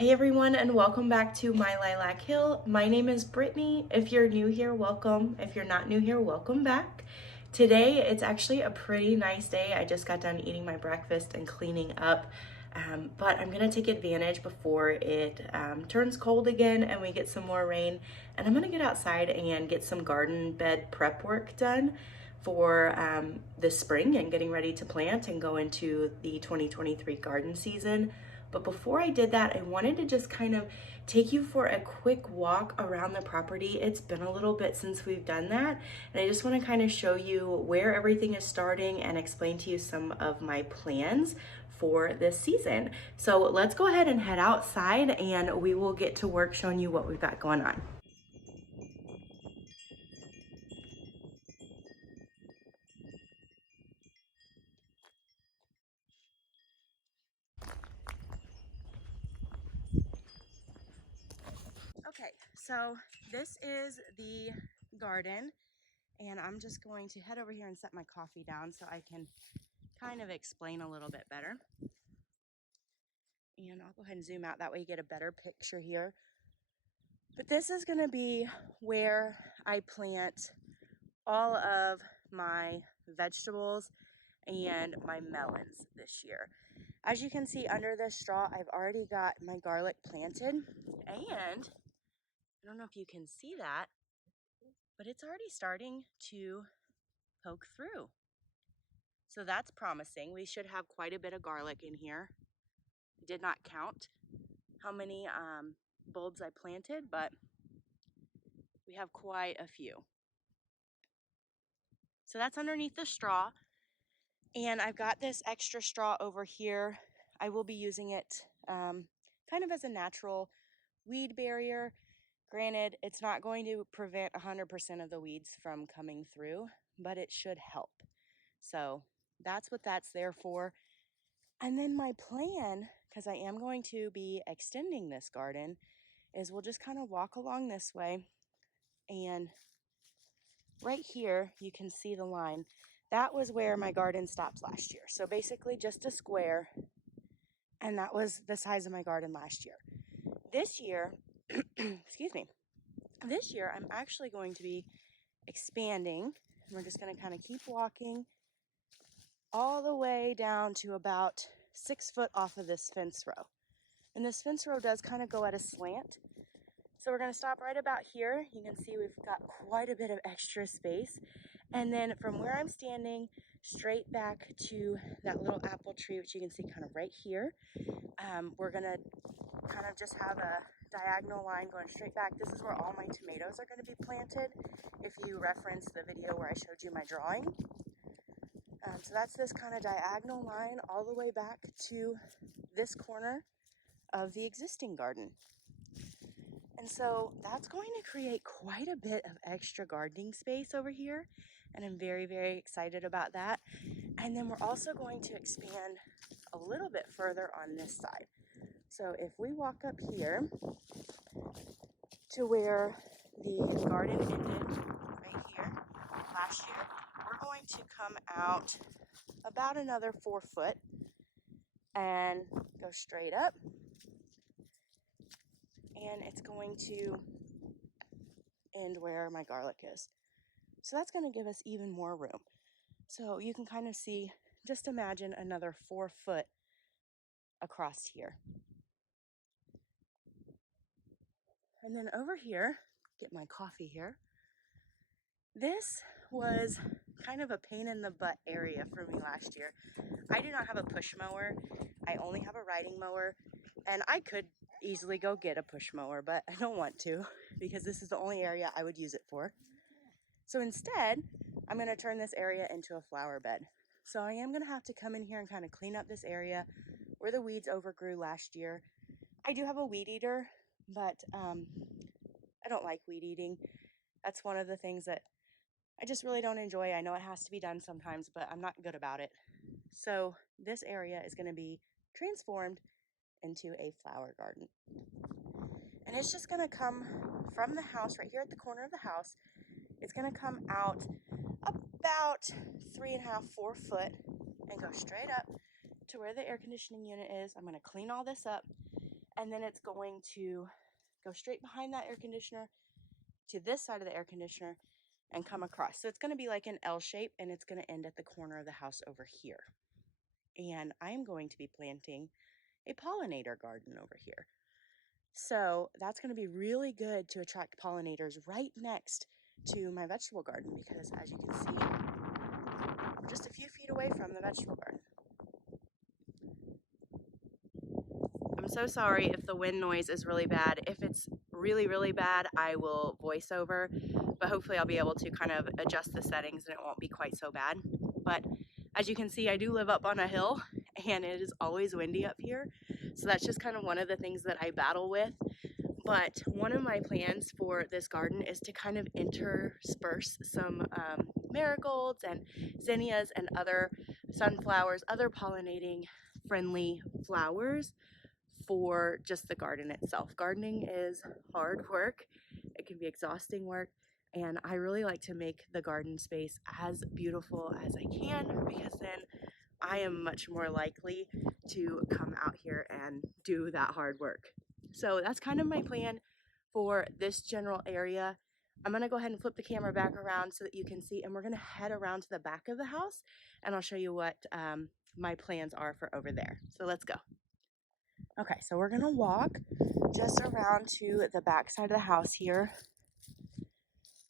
Hey everyone, and welcome back to My Lilac Hill. My name is Brittney. If you're new here, welcome. If you're not new here, welcome back. Today, it's actually a pretty nice day. I just got done eating my breakfast and cleaning up, but I'm gonna take advantage before it turns cold again and we get some more rain. And I'm gonna get outside and get some garden bed prep work done for this spring and getting ready to plant and go into the 2023 garden season. But before I did that, I wanted to just kind of take you for a quick walk around the property. It's been a little bit since we've done that, and I just want to kind of show you where everything is starting and explain to you some of my plans for this season. So let's go ahead and head outside and we will get to work showing you what we've got going on. Okay, so this is the garden, and I'm just going to head over here and set my coffee down so I can kind of explain a little bit better. And I'll go ahead and zoom out, that way you get a better picture here. But this is going to be where I plant all of my vegetables and my melons this year. As you can see under this straw, I've already got my garlic planted, and I don't know if you can see that, but it's already starting to poke through. So that's promising. We should have quite a bit of garlic in here. I did not count how many bulbs I planted, but we have quite a few. So that's underneath the straw. And I've got this extra straw over here. I will be using it kind of as a natural weed barrier. Granted, it's not going to prevent 100% of the weeds from coming through, but it should help. So that's what that's there for. And then my plan, because I am going to be extending this garden, is we'll just kind of walk along this way, and right here you can see the line. That was where my garden stopped last year. So basically just a square, and that was the size of my garden last year. This year, excuse me, this year I'm actually going to be expanding. We're just going to kind of keep walking all the way down to about 6 foot off of this fence row. And this fence row does kind of go at a slant. So we're going to stop right about here. You can see we've got quite a bit of extra space. And then from where I'm standing, straight back to that little apple tree, which you can see kind of right here, we're going to kind of just have a diagonal line going straight back. This is where all my tomatoes are going to be planted, if you reference the video where I showed you my drawing. So that's this kind of diagonal line all the way back to this corner of the existing garden. And so that's going to create quite a bit of extra gardening space over here, and I'm very, very excited about that. And then we're also going to expand a little bit further on this side. So if we walk up here to where the garden ended right here last year, we're going to come out about another 4 foot and go straight up, and it's going to end where my garlic is. So that's going to give us even more room. So you can kind of see, just imagine another 4 foot across here. And then over here, get my coffee here. This was kind of a pain in the butt area for me last year. I do not have a push mower. I only have a riding mower, and I could easily go get a push mower, but I don't want to because this is the only area I would use it for. So instead, I'm going to turn this area into a flower bed. So I am going to have to come in here and kind of clean up this area where the weeds overgrew last year. I do have a weed eater, but I don't like weed eating. That's one of the things that I just really don't enjoy. I know it has to be done sometimes, but I'm not good about it. So this area is going to be transformed into a flower garden. And it's just going to come from the house right here at the corner of the house. It's going to come out about 3.5, 4 foot and go straight up to where the air conditioning unit is. I'm going to clean all this up, and then it's going to go straight behind that air conditioner to this side of the air conditioner and come across. So it's going to be like an L shape, and it's going to end at the corner of the house over here. And I'm going to be planting a pollinator garden over here. So that's going to be really good to attract pollinators right next to my vegetable garden, because as you can see, I'm just a few feet away from the vegetable garden. I'm so sorry if the wind noise is really bad. If it's really, really bad, I will voice over, but hopefully I'll be able to kind of adjust the settings and it won't be quite so bad. But as you can see, I do live up on a hill and it is always windy up here. So that's just kind of one of the things that I battle with. But one of my plans for this garden is to kind of intersperse some marigolds and zinnias and other sunflowers, other pollinating friendly flowers for just the garden itself. Gardening is hard work. It can be exhausting work. And I really like to make the garden space as beautiful as I can, because then I am much more likely to come out here and do that hard work. So that's kind of my plan for this general area. I'm gonna go ahead and flip the camera back around so that you can see, and we're gonna head around to the back of the house and I'll show you what my plans are for over there. So let's go. Okay, so we're gonna walk just around to the back side of the house here.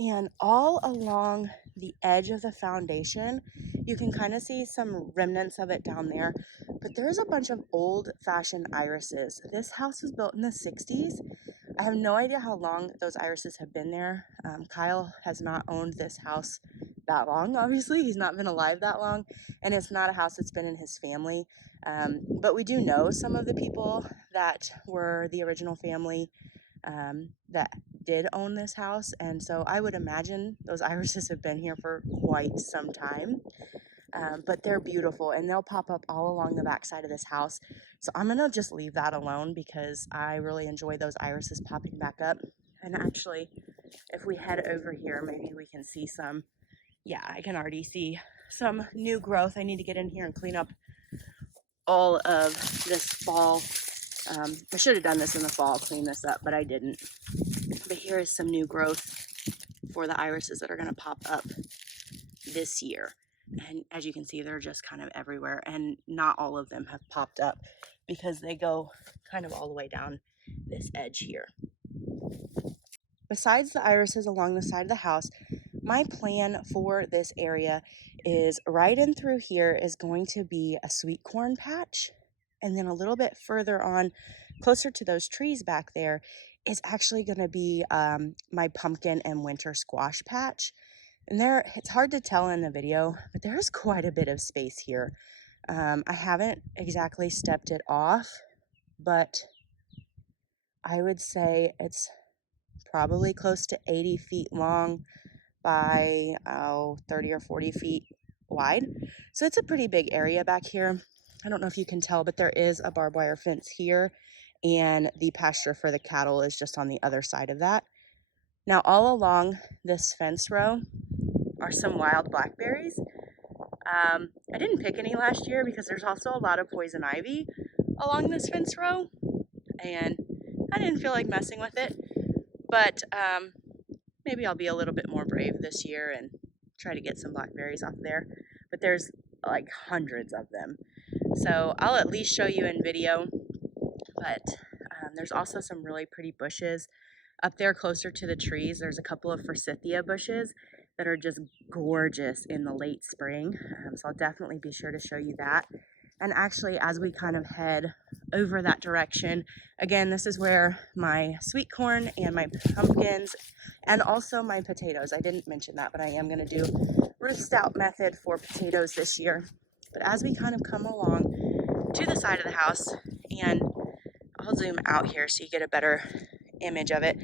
And all along the edge of the foundation, you can kind of see some remnants of it down there, but there's a bunch of old-fashioned irises. This house was built in the 60s. I have no idea how long those irises have been there. Kyle has not owned this house that long, obviously. He's not been alive that long, and it's not a house that's been in his family. But we do know some of the people that were the original family that did own this house, and so I would imagine those irises have been here for quite some time. But they're beautiful, and they'll pop up all along the back side of this house. So I'm gonna just leave that alone because I really enjoy those irises popping back up. And actually, if we head over here, maybe we can see some. Yeah, I can already see some new growth. I need to get in here and clean up all of this fall. I should have done this in the fall, clean this up, but I didn't. But here is some new growth for the irises that are going to pop up this year. And as you can see, they're just kind of everywhere, and not all of them have popped up because they go kind of all the way down this edge here. Besides the irises along the side of the house, my plan for this area is right in through here is going to be a sweet corn patch. And then a little bit further on, closer to those trees back there, is actually going to be my pumpkin and winter squash patch. And it's hard to tell in the video, but there is quite a bit of space here. I haven't exactly stepped it off, but I would say it's probably close to 80 feet long by 30 or 40 feet wide. So it's a pretty big area back here. I don't know if you can tell, but there is a barbed wire fence here, and the pasture for the cattle is just on the other side of that. Now, all along this fence row are some wild blackberries. I didn't pick any last year because there's also a lot of poison ivy along this fence row, and I didn't feel like messing with it, but maybe I'll be a little bit more brave this year and try to get some blackberries off there. But there's like hundreds of them, so I'll at least show you in video. But there's also some really pretty bushes up there closer to the trees. There's a couple of forsythia bushes that are just gorgeous in the late spring. So I'll definitely be sure to show you that. And actually, as we kind of head over that direction, again, this is where my sweet corn and my pumpkins and also my potatoes. I didn't mention that, but I am going to do root stout method for potatoes this year. But as we kind of come along to the side of the house, and I'll zoom out here so you get a better image of it.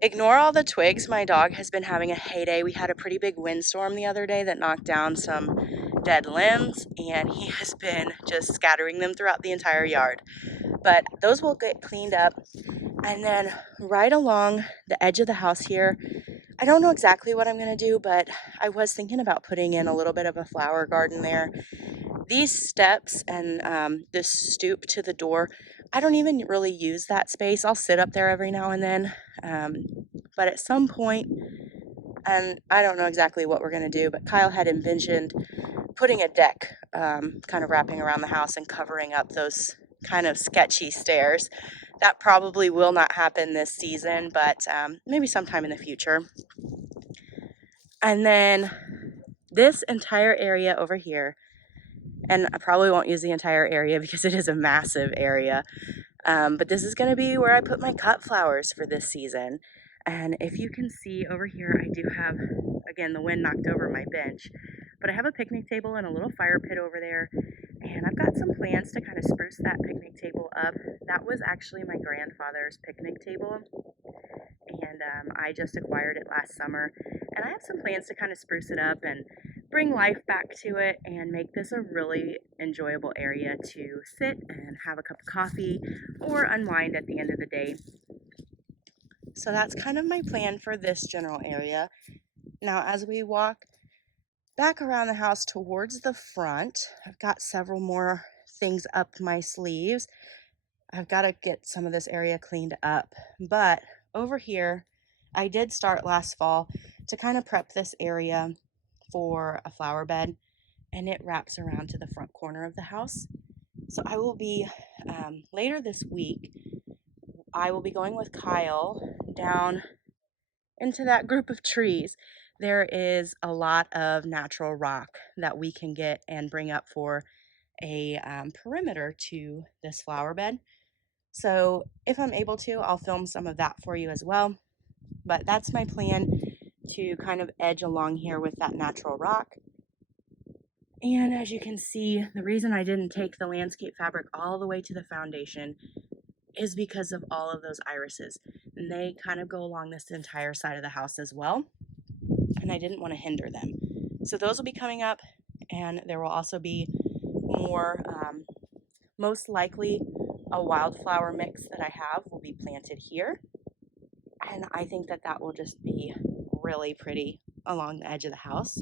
Ignore all the twigs. My dog has been having a heyday. We had a pretty big windstorm the other day that knocked down some dead limbs, and he has been just scattering them throughout the entire yard. But those will get cleaned up. And then right along the edge of the house here, I don't know exactly what I'm going to do, but I was thinking about putting in a little bit of a flower garden there. These steps and this stoop to the door I don't even really use that space. I'll sit up there every now and then. But at some point, and I don't know exactly what we're going to do, but Kyle had envisioned putting a deck kind of wrapping around the house and covering up those kind of sketchy stairs. That probably will not happen this season, but maybe sometime in the future. And then this entire area over here, and I probably won't use the entire area because it is a massive area, but this is going to be where I put my cut flowers for this season. And if you can see over here, I do have, again, the wind knocked over my bench, but I have a picnic table and a little fire pit over there. And I've got some plans to kind of spruce that picnic table up. That was actually my grandfather's picnic table, and I just acquired it last summer. And I have some plans to kind of spruce it up and bring life back to it and make this a really enjoyable area to sit and have a cup of coffee or unwind at the end of the day. So that's kind of my plan for this general area. Now, as we walk back around the house towards the front, I've got several more things up my sleeves. I've got to get some of this area cleaned up, but over here, I did start last fall to kind of prep this area for a flower bed, and it wraps around to the front corner of the house. So I will be, later this week, I will be going with Kyle down into that group of trees. There is a lot of natural rock that we can get and bring up for a perimeter to this flower bed. So if I'm able to, I'll film some of that for you as well. But that's my plan, to kind of edge along here with that natural rock. And as you can see, the reason I didn't take the landscape fabric all the way to the foundation is because of all of those irises. And they kind of go along this entire side of the house as well. And I didn't want to hinder them. So those will be coming up, and there will also be more, most likely a wildflower mix that I have will be planted here. And I think that that will just be really pretty along the edge of the house.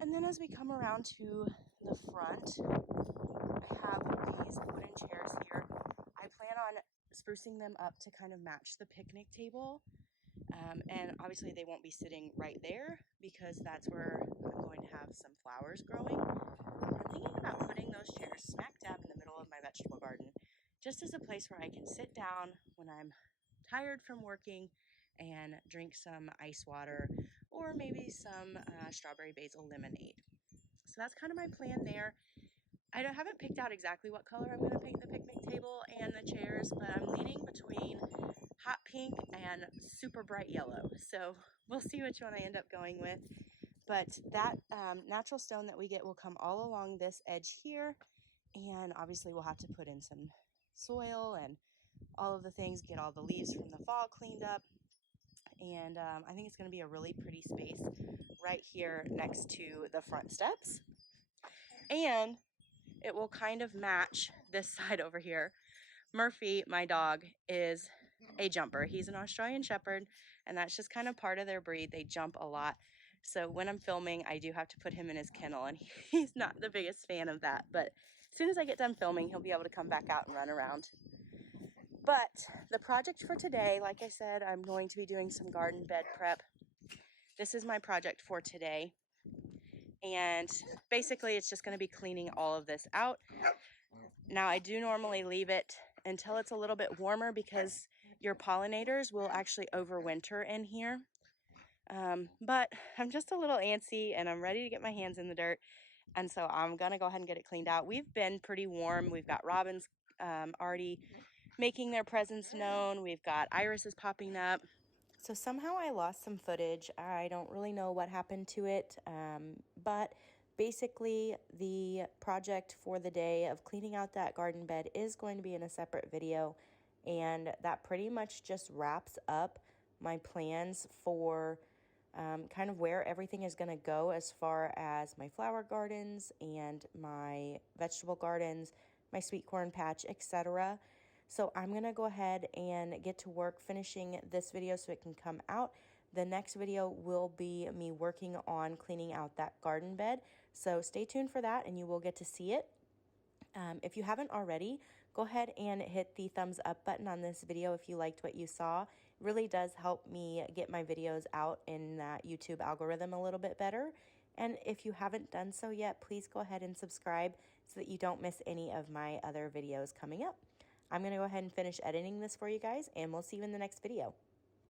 And then as we come around to the front, I have these wooden chairs here. I plan on sprucing them up to kind of match the picnic table. And obviously they won't be sitting right there because that's where I'm going to have some flowers growing. I'm thinking about putting those chairs smack dab in the middle of my vegetable garden, just as a place where I can sit down when I'm tired from working and drink some ice water or maybe some strawberry basil lemonade. So that's kind of my plan there. I haven't picked out exactly what color I'm going to paint the picnic table and the chairs, but I'm leaning between hot pink and super bright yellow. So we'll see which one I end up going with. But that natural stone that we get will come all along this edge here. And obviously we'll have to put in some soil and all of the things, get all the leaves from the fall cleaned up. And I think it's going to be a really pretty space right here next to the front steps. And it will kind of match this side over here. Murphy, my dog, is a jumper. He's an Australian Shepherd, and that's just kind of part of their breed. They jump a lot. So when I'm filming, I do have to put him in his kennel, and he's not the biggest fan of that. But as soon as I get done filming, he'll be able to come back out and run around. But the project for today, like I said, I'm going to be doing some garden bed prep. This is my project for today. And basically, it's just going to be cleaning all of this out. Now, I do normally leave it until it's a little bit warmer because your pollinators will actually overwinter in here. But I'm just a little antsy and I'm ready to get my hands in the dirt. And so I'm going to go ahead and get it cleaned out. We've been pretty warm. We've got robins already making their presence known. We've got irises popping up. So somehow I lost some footage. I don't really know what happened to it, but basically the project for the day of cleaning out that garden bed is going to be in a separate video, and that pretty much just wraps up my plans for kind of where everything is going to go as far as my flower gardens and my vegetable gardens, my sweet corn patch, etc. So I'm going to go ahead and get to work finishing this video so it can come out. The next video will be me working on cleaning out that garden bed. So stay tuned for that and you will get to see it. If you haven't already, go ahead and hit the thumbs up button on this video if you liked what you saw. It really does help me get my videos out in that YouTube algorithm a little bit better. And if you haven't done so yet, please go ahead and subscribe so that you don't miss any of my other videos coming up. I'm going to go ahead and finish editing this for you guys, and we'll see you in the next video.